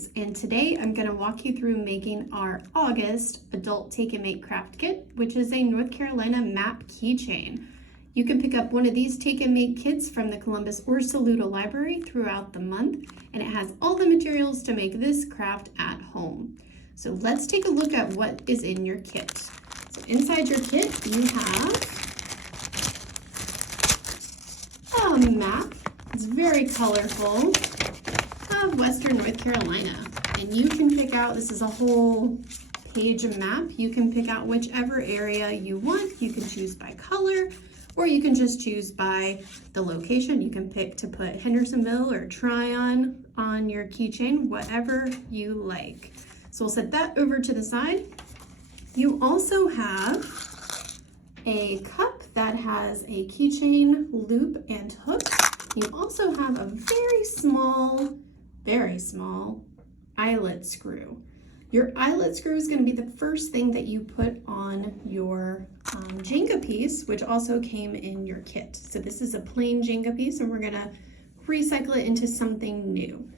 series, and today I'm going to walk you through making our August Adult Take and Make Craft Kit, which is a North Carolina map keychain. You can pick up one of these Take and Make kits from the Columbus or Saluda Library throughout the month, and it has all the materials to make this craft at home. So let's take a look at what is in your kit. So inside your kit you have a map. It's very colorful, of Western North Carolina, and you can pick out, this is a whole page of map, you can pick out whichever area you want. You can choose by color, or you can just choose by the location. You can pick to put Hendersonville or Tryon on your keychain, whatever you like. So we'll set that over to the side. You also have a cup that has a keychain loop and hook. You also have a very small eyelet screw. Your eyelet screw is going to be the first thing that you put on your Jenga piece, which also came in your kit. So this is a plain Jenga piece, and we're going to recycle it into something new.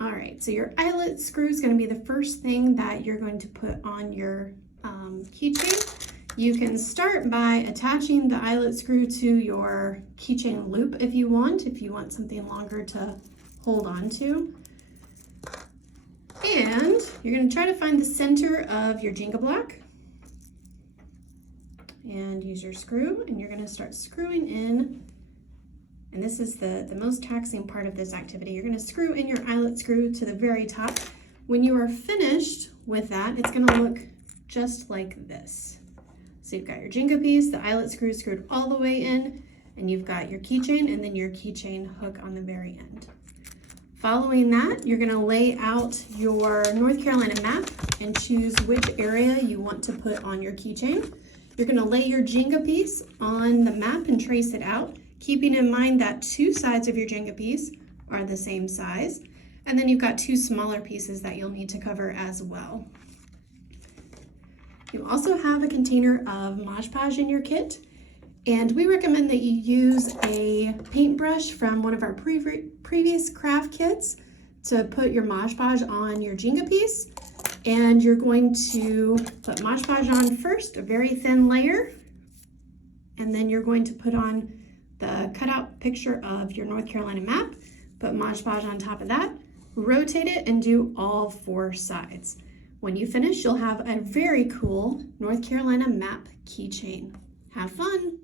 All right, so your eyelet screw is going to be the first thing that you're going to put on your keychain. You can start by attaching the eyelet screw to your keychain loop if you want something longer to hold on to. And you're going to try to find the center of your Jenga block and use your screw, and you're going to start screwing in. And this is the most taxing part of this activity. You're going to screw in your eyelet screw to the very top. When you are finished with that, it's going to look just like this. So you've got your Jenga piece, the eyelet screw screwed all the way in, and you've got your keychain and then your keychain hook on the very end. Following that, you're going to lay out your North Carolina map and choose which area you want to put on your keychain. You're going to lay your Jenga piece on the map and trace it out, keeping in mind that two sides of your Jenga piece are the same size, and then you've got two smaller pieces that you'll need to cover as well. You also have a container of Mod Podge in your kit, and we recommend that you use a paintbrush from one of our previous craft kits to put your Mod Podge on your Jenga piece. And you're going to put Mod Podge on first, a very thin layer, and then you're going to put on the cutout picture of your North Carolina map, put Mod Podge on top of that, rotate it, and do all four sides. When you finish, you'll have a very cool North Carolina map keychain. Have fun!